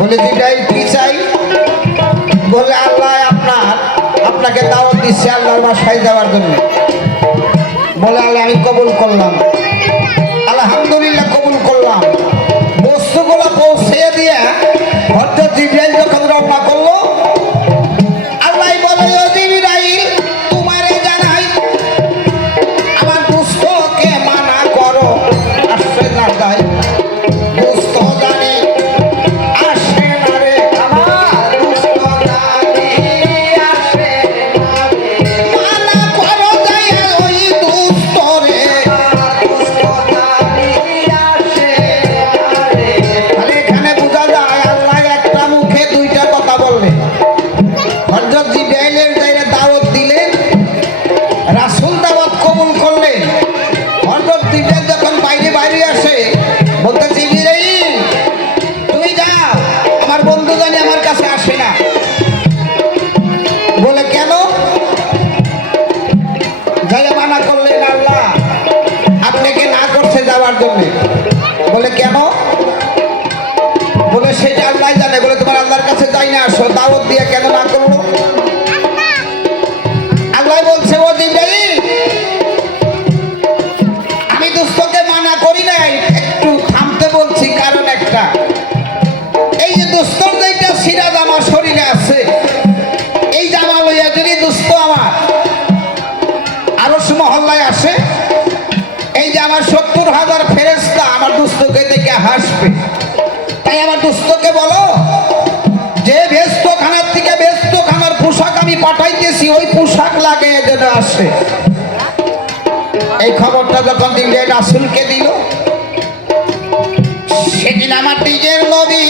বলে জিব্রাইল কি চাই? বলে আল্লাহ আপনাকে দাওয়াত দিচ্ছে আল্লাহর বাসায় যাওয়ার জন্য। বলে আল্লাহ আমি কবুল করলাম, আলহামদুলিল্লাহ কবুল করলাম। বস্তুগুলো পৌঁছে দিয়ে হযরত জিব্রাইল যখন রওনা করলো, আল্লাহ বলে ও জিব্রাইল তোমারে জানাই আমার দুষ্টকে মানা করো, আসছে না যায় বলে কেন? বলে সেটা আল্লাহ জানে। বলে তোমার আল্লাহর কাছে যাই না, আসো দাওয়াত দিয়ে কেন না করলো? আল্লাহ বলছে ও জিব্রাইল আমি দুষ্টকে মানা করি নাই, একটু থামতে বলছি কারণ একটা, এই যে দুস্তর যেটা সিরাজ আমার শরীরে আছে, এই জামা লইয়া যদি দুষ্ট আমার আরশ মহল্লায় আসে, এই যে আমার ৭০,০০০ ফেরেশতা আমার দুস্থকে দেখে হাসবে। তাই আমার দুস্থকে বলো যে বেস্তখানার থেকে বেস্তখানার পোশাক আমি পাঠাইতেছি, ওই পোশাক লাগে যেন আসে। এই খবরটা যখন জিব্রাইল রাসূলকে দিল, সেদিন আমার নিজের নবী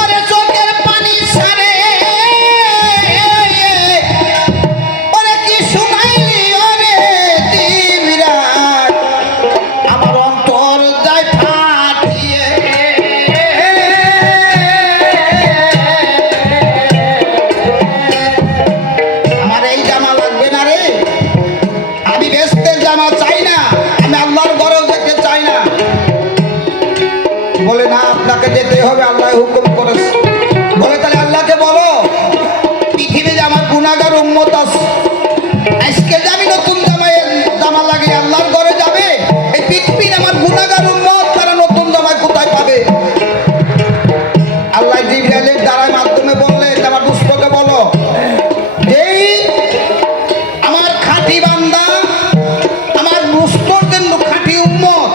ওরে চোখের পানি ছাড়ে, যেতে হবে, আল্লাহ হুকুম করেছে। বলে তাহলে আল্লাহকে বলো পৃথিবীতে আমার গুনাহগার উম্মত আছে, আজকে জানি নতুন জামা লাগে আল্লাহর ঘরে যাবে, এই পৃথিবীর আমার গুনাহগার উম্মত তারা নতুন জামা কোথায় পাবে? আল্লাহ জিব্রাইলের দ্বারা মাধ্যমে বললেন আমার দুষ্টকে বলো এই আমার খাঁটি বান্দা, আমার দুষ্টর জন্য খাঁটি উম্মত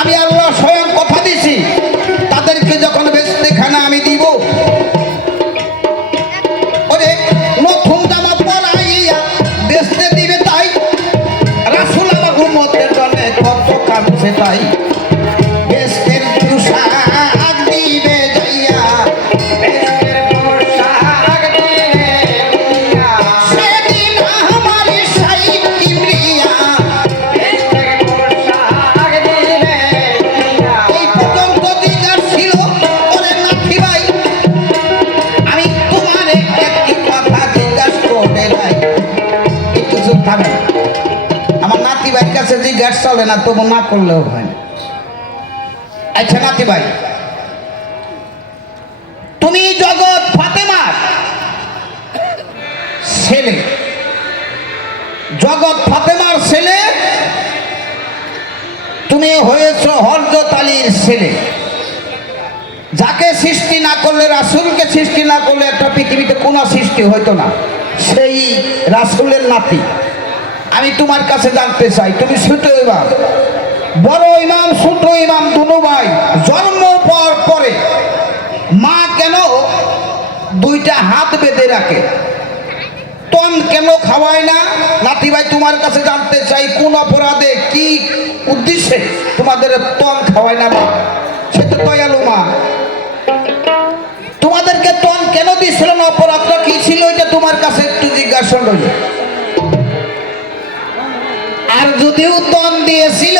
আমি আল্লাহ স্বয়ং কথা দিছি, তাদেরকে যখন বেস্তেখানা আমি দিব, ওরে নতুন জামা পরাইয়া বেস্তে দিবে। তাই রাসূল আমার উম্মতের জন্য কত কাঁদছে, তাই বেস্তের পোশাক দিবে যাইয়া, বেস্তের পোশাক দিবে যাইয়া, সেদিন আমার সাই কিবরিয়া বেস্তের পোশাক দিবে যাইয়া। এই পর্যন্ত দিদার ছিল ওরে নাতি ভাই, আমি তোমার একটি কথা জিজ্ঞাসা করে নাই, একটু চুপ থাকবে। আমার নাতি ভাইয়ের কাছে জিজ্ঞাসা চলে না, তবু না করলেও হয় না। আচ্ছা নাতি ভাই, তুমি জগৎ ফাতেমার ছেলে, জগৎ ফাতেমার ছেলে, তুমি হয়েছ হযরত আলীর ছেলে। যাকে সৃষ্টি না করলে, রাসূলকে সৃষ্টি না করলে একটা পৃথিবীতে কোনো সৃষ্টি হইতো না, সেই রাসূলের নাতি। আমি তোমার কাছে জানতে চাই, তুমি ছোট ইমাম, বড় ইমাম, ছোট ইমাম দুনো ভাই জন্ম পাওয়ার পরে মা কেন দুইটা হাত বেঁধে রাখে, তন কেন খাওয়ায় না? নাতি ভাই তোমার কাছে জানতে চাই, কোন অপরাধে, কি উদ্দেশ্যে তোমাদের তন খাওয়ায় না? মা সে তো দয়ালু মা, তোমাদেরকে তন কেন দিছিল না? অপরাধটা কি ছিল এটা তোমার কাছে একটু জিজ্ঞাসা করি। আর যদিও তন দিয়েছিল,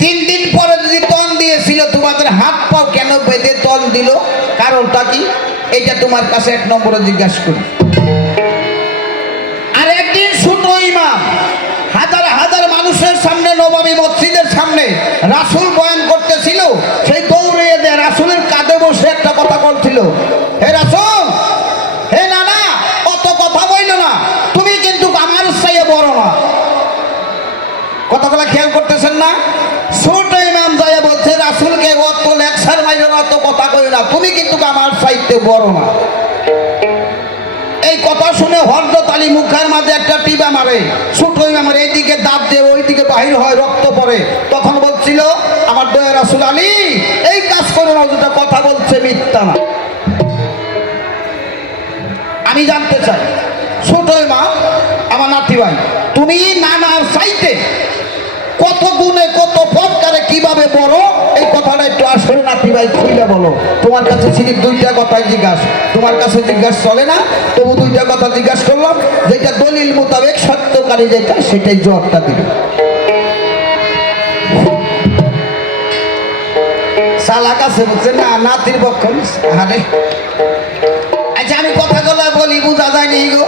3 দিন পরে যদি তন দিয়েছিল, তোমাদের হাত পাও কেন বেঁধে তন দিল? কারণটা কি? এটা তোমার কাছে 1 নম্বরে জিজ্ঞাসা করি। আর একদিন ছোট ইমাম হাজার হাজার মানুষের সামনে, নববী মসজিদের সামনে রাসূল বয়ান করতেছিল, সেই দৌড়ে দেয় রাসূলের কাঁধে বসে একটা কথা বলছিল, হে রাসূল, হে নানা, অত কথা বইল না, তুমি কিন্তু আমার চেয়ে বড় না। কথাগুলো খেয়াল করতেছেন না? ছোট ইমাম যায় বলছে রাসূলকে, অত লেকচার মাইরো না, অত কথা কই না, তুমি কিন্তু আমার চাইতে বড় না। এই কথা শুনে হযরত আলী মুখের মাঝে একটা টিবা মারে, ছোট ইমামের এইদিকে দাঁত দিয়ে ওইদিকে বাহির হয়, রক্ত পড়ে। তখন বলছিল, আমার দয়া রাসূল আলী, এই কাজ করে না, যেটা কথা বলছে মিথ্যা না। আমি জানতে চাই, ছোট ইমাম আমার নাতি ভাই, তুমি নানার চাইতে কত গুণে, কত প্রকারে, কিভাবে বড়, এই কথাটা একটু আসলে নাতি ভাই খুলে বলো। তোমার কাছে ছিল 2টা কথাই জিজ্ঞাসা, তোমার কাছে জিজ্ঞাসা চলে না, তবু 2টা কথা জিজ্ঞাসা করলাম, যেটা দলিল মোতাবেক সত্যকারী যেটা, সেটাই জবাবটা দিবে। চালাক আছে বুঝছে না, নাতির পক্ষ। আরে আচ্ছা, আমি কথাগুলো বলি, বোঝা যায় নি গো?